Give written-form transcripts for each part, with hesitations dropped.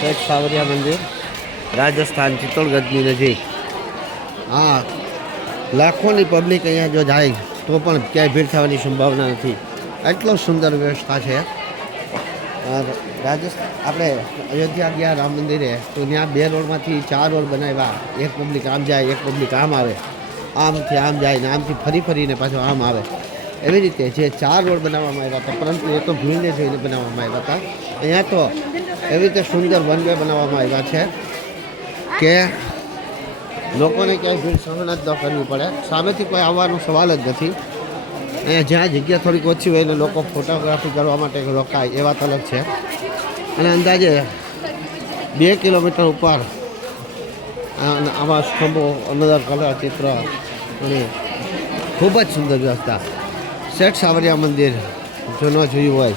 શેઠ સાવરિયા મંદિર, રાજસ્થાન ચિત્તોડગઢની નજીક. હા, લાખોની પબ્લિક અહીંયા જો જાય તો પણ ક્યાંય ભીડ થવાની સંભાવના નથી. એટલો સુંદર વ્યવસ્થા છે. રાજસ્થાન આપણે અયોધ્યા ગયા રામ મંદિરે તો ત્યાં 2 રોડમાંથી 4 રોડ બનાવ્યા. એક પબ્લિક આમ જાય, એક પબ્લિક આમ આવે, આમથી આમ જાય ને આમથી ફરીને પાછો આમ આવે. એવી રીતે જે 4 રોડ બનાવવામાં આવ્યા હતા, પરંતુ એ તો ભીડને જોઈને બનાવવામાં આવ્યા હતા. અહીંયા તો એવી રીતે સુંદર વન વે બનાવવામાં આવ્યા છે કે લોકોને ક્યાંય ભીડ સહન જ ન કરવી પડે. સામેથી કોઈ આવવાનો સવાલ જ નથી. અહીંયા જ્યાં જગ્યા થોડીક ઓછી હોય ને લોકો ફોટોગ્રાફી કરવા માટે રોકાય એ વાત અલગ છે. અને અંદાજે 2 કિલોમીટર ઉપર આવા સ્તંભો, અંદર કલા ચિત્ર અને ખૂબ જ સુંદર વ્યવસ્થા. શેઠ સાવરિયા મંદિર જો ન જોયું હોય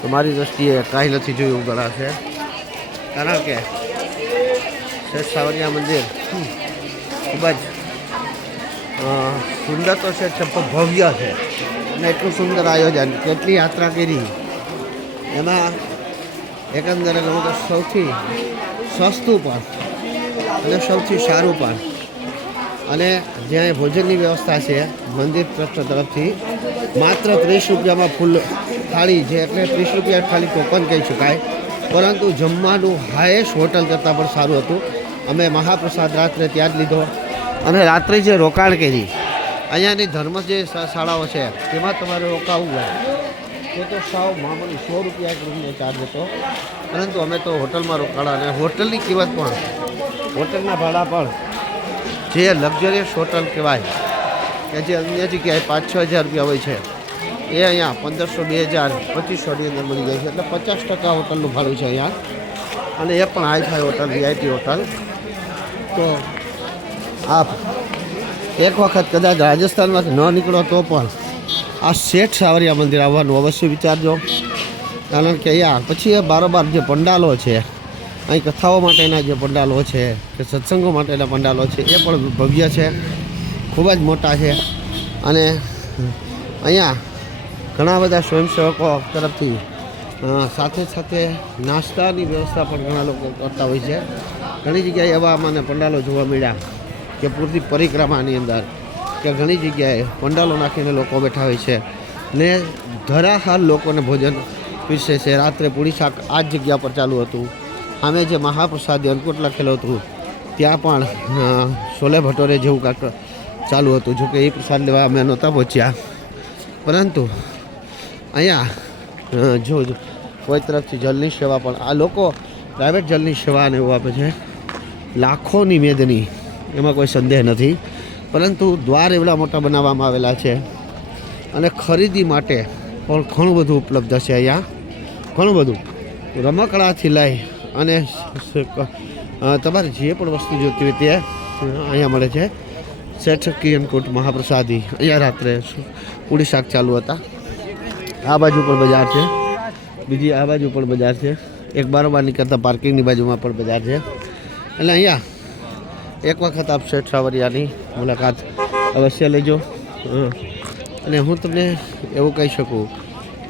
તો મારી દૃષ્ટિએ કાંઈ નથી જોયું ગણાશે. કારણ કે શેઠ સાવરિયા મંદિર ખૂબ જ સુંદર તો છે, ભવ્ય છે અને એટલું સુંદર આયોજન, કેટલી યાત્રા કરી. એમાં એકંદરે કહું તો સૌથી સસ્તું પણ અને સૌથી સારું પણ. અને જ્યાં ભોજનની વ્યવસ્થા છે મંદિર ટ્રસ્ટ તરફથી, માત્ર 30 રૂપિયામાં ફૂલ થાળી છે, એટલે 30 રૂપિયા ખાલી ટોકન કહી શકાય. પરંતુ જમવાનું હાઈએસ્ટ હોટલ કરતાં પણ સારું હતું. અમે મહાપ્રસાદ રાત્રે ત્યાં જ લીધો અને રાત્રે જે રોકાણ કરી અહીંયાની ધર્મ જે શાળાઓ છે તેમાં તમારે રોકાવું હોય તો સાવ મામૂલી 100 રૂપિયા એક રૂમનો ચાર્જ હતો. પરંતુ અમે તો હોટલમાં રોકાણા અને હોટલની કિંમત પણ, હોટલના ભાડા પણ જે લક્ઝરિયસ હોટલ કહેવાય કે જે અન્ય જગ્યાએ 5-6 હજાર રૂપિયા હોય છે એ અહીંયા 1500, 2000, 2500ની અંદર મળી જાય છે. એટલે 50% હોટલનું ભાડું છે અહીંયા. અને એ પણ હાઈફાઈ હોટલ, વીઆઈપી હોટલ. તો આપ એક વખત કદાચ રાજસ્થાનમાંથી ન નીકળો તો પણ આ શેઠ સાવરિયા મંદિર આવવાનું અવશ્ય વિચારજો. કારણ કે અહીંયા પછી એ બારોબાર જે પંડાલો છે, અહીં કથાઓ માટેના જે પંડાલો છે કે સત્સંગો માટેના પંડાલો છે એ પણ ભવ્ય છે, ખૂબ જ મોટા છે. અને અહીંયા ઘણા બધા સ્વયંસેવકો તરફથી સાથે સાથે નાસ્તાની વ્યવસ્થા પણ ઘણા લોકો કરતા હોય છે. ઘણી જગ્યાએ એવા અમને પંડાલો જોવા મળ્યા કે પૂરતી પરિક્રમાની અંદર કે ઘણી જગ્યાએ પંડાલો નાખીને લોકો બેઠા હોય છે ને ધરાહાર લોકોને ભોજન પીરસે છે. રાત્રે પૂરી શાક આ જ જગ્યા પર ચાલુ હતું. અમે જે મહાપ્રસાદ અન્નકૂટ લખેલું હતું ત્યાં પણ છોલે ભટોરે જેવું કાંક ચાલુ હતું. જોકે એ પ્રસાદ લેવા અમે નહોતા પહોંચ્યા. પરંતુ અહીંયા જો કોઈ તરફથી જલની સેવા પણ, આ લોકો પ્રાઇવેટ જલની સેવા અને એવું આપે છે, લાખોની મેદની, એમાં કોઈ સંદેહ નથી. પરંતુ દ્વાર એવડા મોટા બનાવવામાં આવેલા છે અને ખરીદી માટે પણ ઘણું બધું ઉપલબ્ધ છે અહીંયા. ઘણું બધું રમકડાથી લઈ અને તમારે જે પણ વસ્તુ જોઈતી હોય તે અહીંયા મળે છે. શેઠ અન્નકૂટ મહાપ્રસાદી અહીંયા રાત્રે પૂરી શાક ચાલુ હતા. આ બાજુ પણ બજાર છે, બીજી આ બાજુ પણ બજાર છે, એક બારોબાર નીકળતા પાર્કિંગની બાજુમાં પણ બજાર છે. એટલે અહીંયા એક વખત આપ શેઠ સાવરિયાની મુલાકાત અવશ્ય લેજો. અને હું તમને એવું કહી શકું,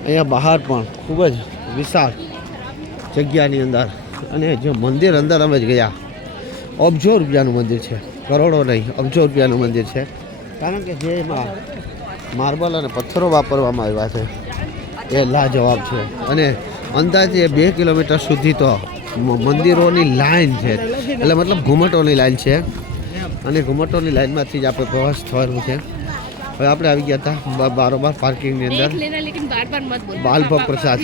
અહીંયા બહાર પણ ખૂબ જ વિશાળ જગ્યાની અંદર, અને જો મંદિર અંદર અમે જ ગયા, અબજો રૂપિયાનું મંદિર છે, કરોડો નહીં, અબજો રૂપિયાનું મંદિર છે. કારણ કે જે એમાં માર્બલ અને પથ્થરો વાપરવામાં આવ્યા છે એ લાજવાબ છે. અને અંદાજે 2 કિલોમીટર સુધી તો મંદિરોની લાઈન છે, એટલે મતલબ ઘુમટોની લાઈન છે. અને ઘુમટોની લાઈનમાંથી જ આપણે પ્રવાસ થવાનું છે. હવે આપણે આવી ગયા હતા બારોબાર પાર્કિંગની અંદર. બાલભોગ પ્રસાદ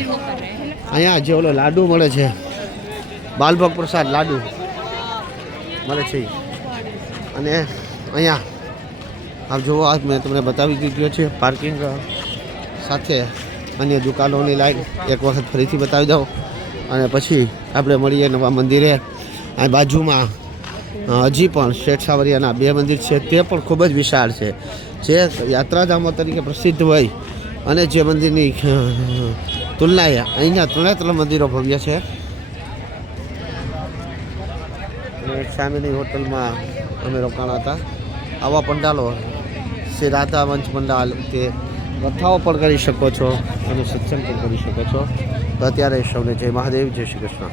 અહીંયા જે ઓલો લાડુ મળે છે, બાલભોગ પ્રસાદ લાડુ મળે છે. અને અહીંયા આપ જુઓ, આજ મેં તમને બતાવી દીધું છે પાર્કિંગ સાથે અન્ય દુકાનોની લાઈન. એક વખત ફરીથી બતાવી દઉં અને પછી આપણે મળીએ નવા મંદિરે. આ બાજુમાં હજી પણ શેઠ સાવરિયાના 2 મંદિર છે, તે પણ ખૂબ જ વિશાળ છે, જે યાત્રાધામો તરીકે પ્રસિદ્ધ હોય. અને જે મંદિરની તુલનાએ અહીંયા 3 મંદિરો ભવ્ય છે. અને સામેની હોટલમાં અમે રોકાણા હતા. આવા પંડાલો, શ્રી રાધા મંચ પંડાલ, તે કથાઓ પણ કરી શકો છો અને સત્સંગ પણ કરી શકો છો. તો અત્યારે સૌને જય મહાદેવ, જય શ્રી કૃષ્ણ.